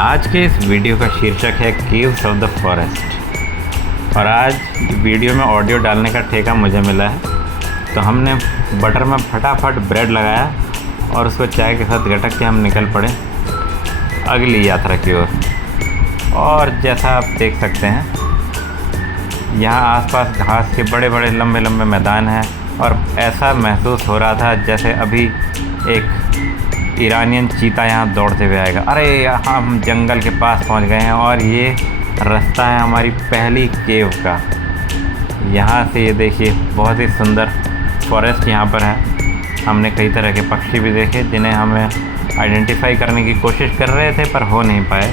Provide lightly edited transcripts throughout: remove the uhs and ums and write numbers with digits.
आज के इस वीडियो का शीर्षक है केव्स ऑफ द फॉरेस्ट। और आज वीडियो में ऑडियो डालने का ठेका मुझे मिला है, तो हमने बटर में फटाफट ब्रेड लगाया और उसको चाय के साथ गटक के हम निकल पड़े अगली यात्रा की ओर। और जैसा आप देख सकते हैं, यहाँ आसपास घास के बड़े बड़े लंबे लंबे मैदान हैं और ऐसा महसूस हो रहा था जैसे अभी एक ईरानियन चीता यहाँ दौड़ते हुए आएगा। अरे यहाँ हम जंगल के पास पहुँच गए हैं और ये रास्ता है हमारी पहली केव का। यहाँ से ये देखिए, बहुत ही सुंदर फॉरेस्ट यहाँ पर है। हमने कई तरह के पक्षी भी देखे जिन्हें हमें आइडेंटिफाई करने की कोशिश कर रहे थे पर हो नहीं पाए,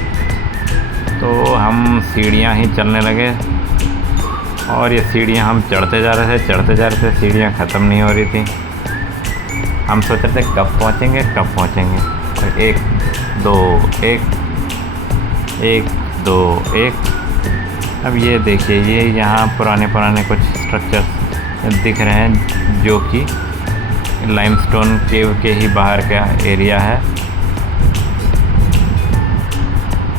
तो हम सीढ़ियाँ ही चलने लगे और ये सीढ़ियाँ हम चढ़ते जा रहे थे, सीढ़ियाँ ख़त्म नहीं हो रही थी। हम सोच रहे थे कब पहुँचेंगे। और एक दो एक। अब ये देखिए, ये यहाँ पुराने कुछ स्ट्रक्चर्स दिख रहे हैं जो कि लाइमस्टोन केव के ही बाहर का एरिया है।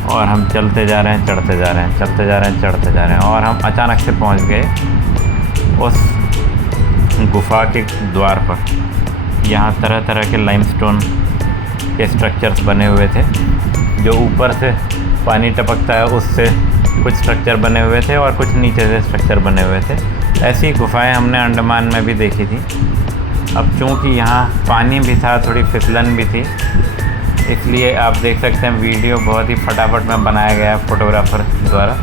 और हम चलते जा रहे हैं, चढ़ते जा रहे हैं और हम अचानक से पहुँच गए उस गुफ़ा के द्वार पर। यहाँ तरह तरह के लाइमस्टोन के स्ट्रक्चर्स बने हुए थे, जो ऊपर से पानी टपकता है उससे कुछ स्ट्रक्चर बने हुए थे और कुछ नीचे से स्ट्रक्चर बने हुए थे। ऐसी गुफाएं हमने अंडमान में भी देखी थी। अब चूँकि यहाँ पानी भी था, थोड़ी फिसलन भी थी, इसलिए आप देख सकते हैं वीडियो बहुत ही फटाफट में बनाया गया है फोटोग्राफर द्वारा।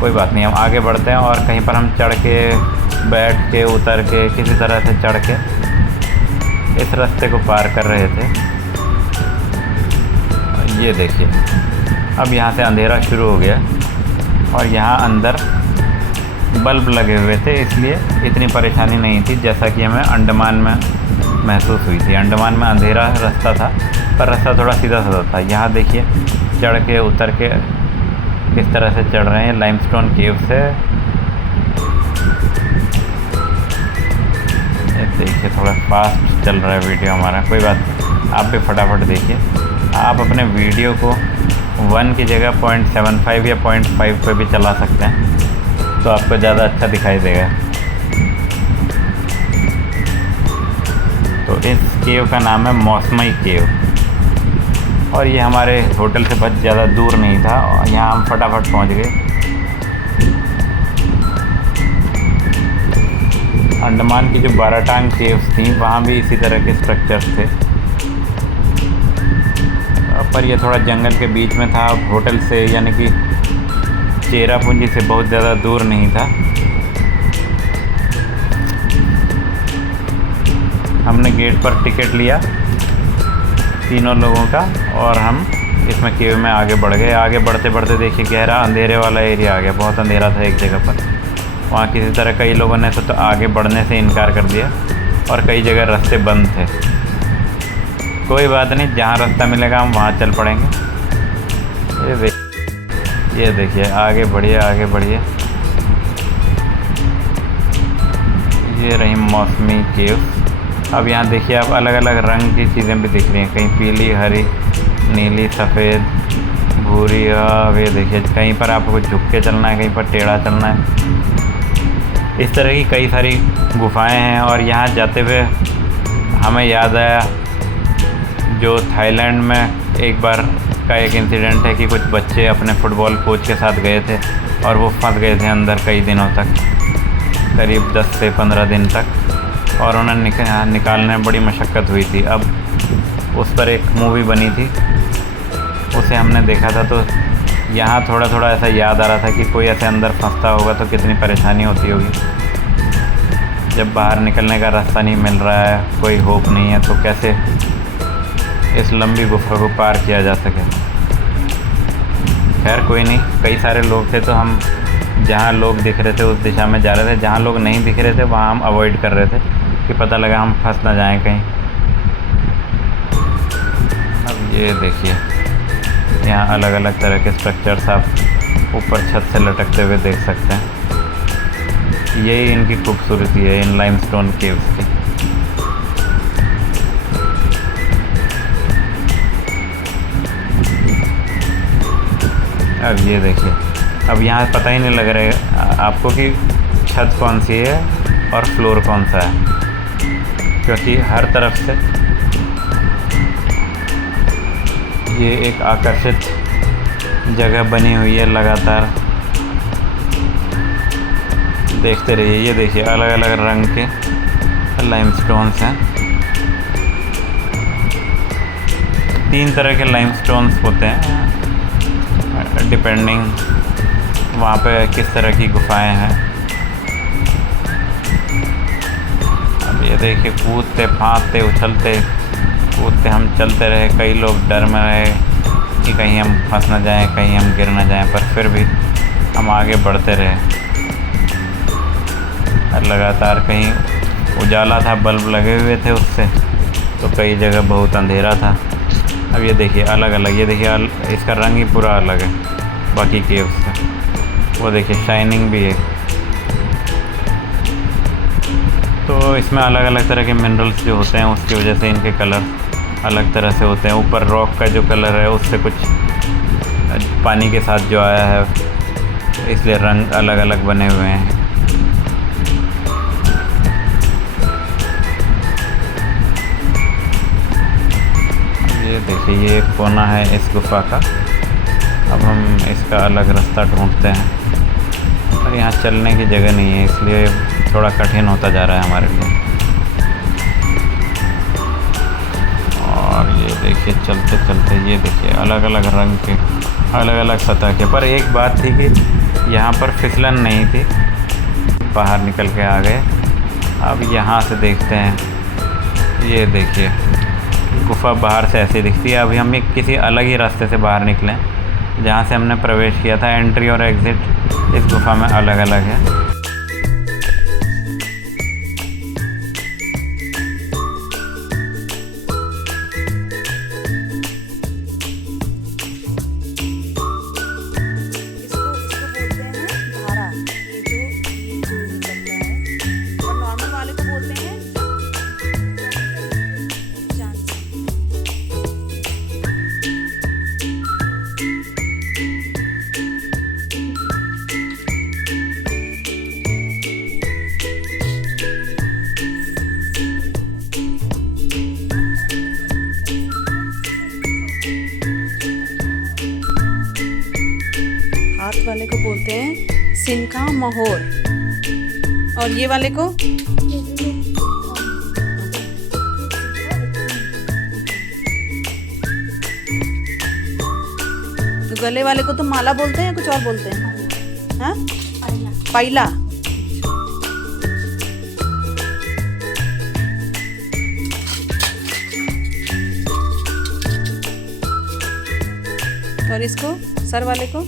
कोई बात नहीं, हम आगे बढ़ते हैं और कहीं पर हम चढ़ के, बैठ के, उतर के, किसी तरह से चढ़ के इस रास्ते को पार कर रहे थे। ये देखिए, अब यहाँ से अंधेरा शुरू हो गया और यहाँ अंदर बल्ब लगे हुए थे, इसलिए इतनी परेशानी नहीं थी जैसा कि हमें अंडमान में महसूस हुई थी। अंडमान में अंधेरा रास्ता था पर रास्ता थोड़ा सीधा साधा था। यहाँ देखिए, चढ़ के उतर के किस तरह से चढ़ रहे हैं लाइमस्टोन केव से। देखिए, थोड़ा फास्ट चल रहा है वीडियो हमारा, कोई बात नहीं, आप भी फटाफट देखिए। आप अपने वीडियो को 1 की जगह 0.75 या 0.5 पे भी चला सकते हैं, तो आपको ज़्यादा अच्छा दिखाई देगा। तो इस केव का नाम है मौसमी केव और ये हमारे होटल से बहुत ज़्यादा दूर नहीं था और यहाँ हम फटाफट पहुँच गए। अंडमान की जो 12 टांग केव्स थी वहाँ भी इसी तरह के स्ट्रक्चर्स थे, पर यह थोड़ा जंगल के बीच में था। होटल से यानी कि चेरापूंजी से बहुत ज़्यादा दूर नहीं था। हमने गेट पर टिकट लिया तीनों लोगों का और हम इसमें केव में आगे बढ़ गए। आगे बढ़ते बढ़ते देखिए, गहरा अंधेरे वाला एरिया आ गया। बहुत अंधेरा था एक जगह पर। वहाँ किसी तरह कई लोगों ने तो आगे बढ़ने से इनकार कर दिया और कई जगह रास्ते बंद थे। कोई बात नहीं, जहाँ रास्ता मिलेगा हम वहाँ चल पड़ेंगे। ये देखिए, आगे बढ़िए। ये रही मौसमी केव। अब यहाँ देखिए, आप अलग अलग रंग की चीज़ें भी दिख रही हैं, कहीं पीली, हरी, नीली, सफ़ेद, भूरी। अब ये देखिए, कहीं पर आपको झुक के चलना है, कहीं पर टेढ़ा चलना है। इस तरह की कई सारी गुफाएं हैं। और यहाँ जाते हुए हमें याद आया जो थाईलैंड में एक बार का एक इंसिडेंट है कि कुछ बच्चे अपने फुटबॉल कोच के साथ गए थे और वो फंस गए थे अंदर कई दिनों तक, करीब 10 से 15 दिन तक, और उन्हें निकालने में बड़ी मशक्क़त हुई थी। अब उस पर एक मूवी बनी थी, उसे हमने देखा था, तो यहाँ थोड़ा ऐसा याद आ रहा था कि कोई ऐसे अंदर फंसता होगा तो कितनी परेशानी होती होगी। जब बाहर निकलने का रास्ता नहीं मिल रहा है, कोई होप नहीं है, तो कैसे इस लंबी गुफा को पार किया जा सके। खैर कोई नहीं, कई सारे लोग थे तो हम जहाँ लोग दिख रहे थे उस दिशा में जा रहे थे, जहाँ लोग नहीं दिख रहे थे वहाँ हम अवॉइड कर रहे थे कि पता लगा हम फंस ना जाएं कहीं। अब ये देखिए, यहाँ अलग अलग तरह के स्ट्रक्चर्स आप ऊपर छत से लटकते हुए देख सकते हैं। यही इनकी खूबसूरती है, इन लाइमस्टोन केव्स की। अब ये देखिए, अब यहाँ पता ही नहीं लग रहा है आपको कि छत कौन सी है और फ्लोर कौन सा है, क्योंकि हर तरफ से ये एक आकर्षित जगह बनी हुई है। लगातार देखते रहिए। ये देखिए अलग अलग रंग के लाइमस्टोन्स हैं। 3 तरह के लाइमस्टोन्स होते हैं डिपेंडिंग वहाँ पे किस तरह की गुफाएं हैं। अब ये देखिए कूदते फांदते उछलते कूदते हम चलते रहे। कई लोग डर में रहे कि कहीं हम फंस ना जाएं, कहीं हम गिर ना जाएं, पर फिर भी हम आगे बढ़ते रहे। लगातार कहीं उजाला था, बल्ब लगे हुए थे उससे, तो कई जगह बहुत अंधेरा था। अब ये देखिए अलग अलग, ये देखिए इसका रंग ही पूरा अलग है बाकी केव्स से। वो देखिए शाइनिंग भी है। तो इसमें अलग अलग तरह के मिनरल्स जो होते हैं उसकी वजह से इनके कलर अलग तरह से होते हैं। ऊपर रॉक का जो कलर है उससे कुछ पानी के साथ जो आया है, इसलिए रंग अलग अलग बने हुए हैं। ये देखिए ये एक कोना है इस गुफा का। अब हम इसका अलग रास्ता ढूंढते हैं और यहाँ चलने की जगह नहीं है, इसलिए थोड़ा कठिन होता जा रहा है हमारे लिए। और ये देखिए चलते चलते ये देखिए अलग अलग रंग के अलग अलग सतह के। पर एक बात थी कि यहाँ पर फिसलन नहीं थी, बाहर निकल के आ गए। अब यहाँ से देखते हैं। ये देखिए गुफा बाहर से ऐसी दिखती है। अभी हम एक किसी अलग ही रास्ते से बाहर निकले, जहाँ से हमने प्रवेश किया था। एंट्री और एग्ज़िट इस गुफा में अलग अलग है। हाथ वाले को बोलते हैं सिनका मोहर, और ये वाले को तो गले वाले को तो माला बोलते हैं या कुछ और बोलते हैं? हाँ, पाइला। और इसको सर वाले को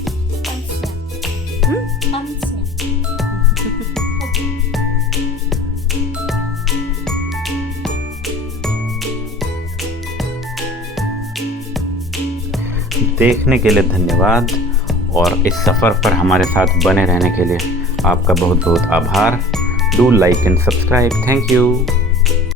देखने के लिए धन्यवाद, और इस सफ़र पर हमारे साथ बने रहने के लिए आपका बहुत बहुत आभार। Do like and subscribe. Thank you.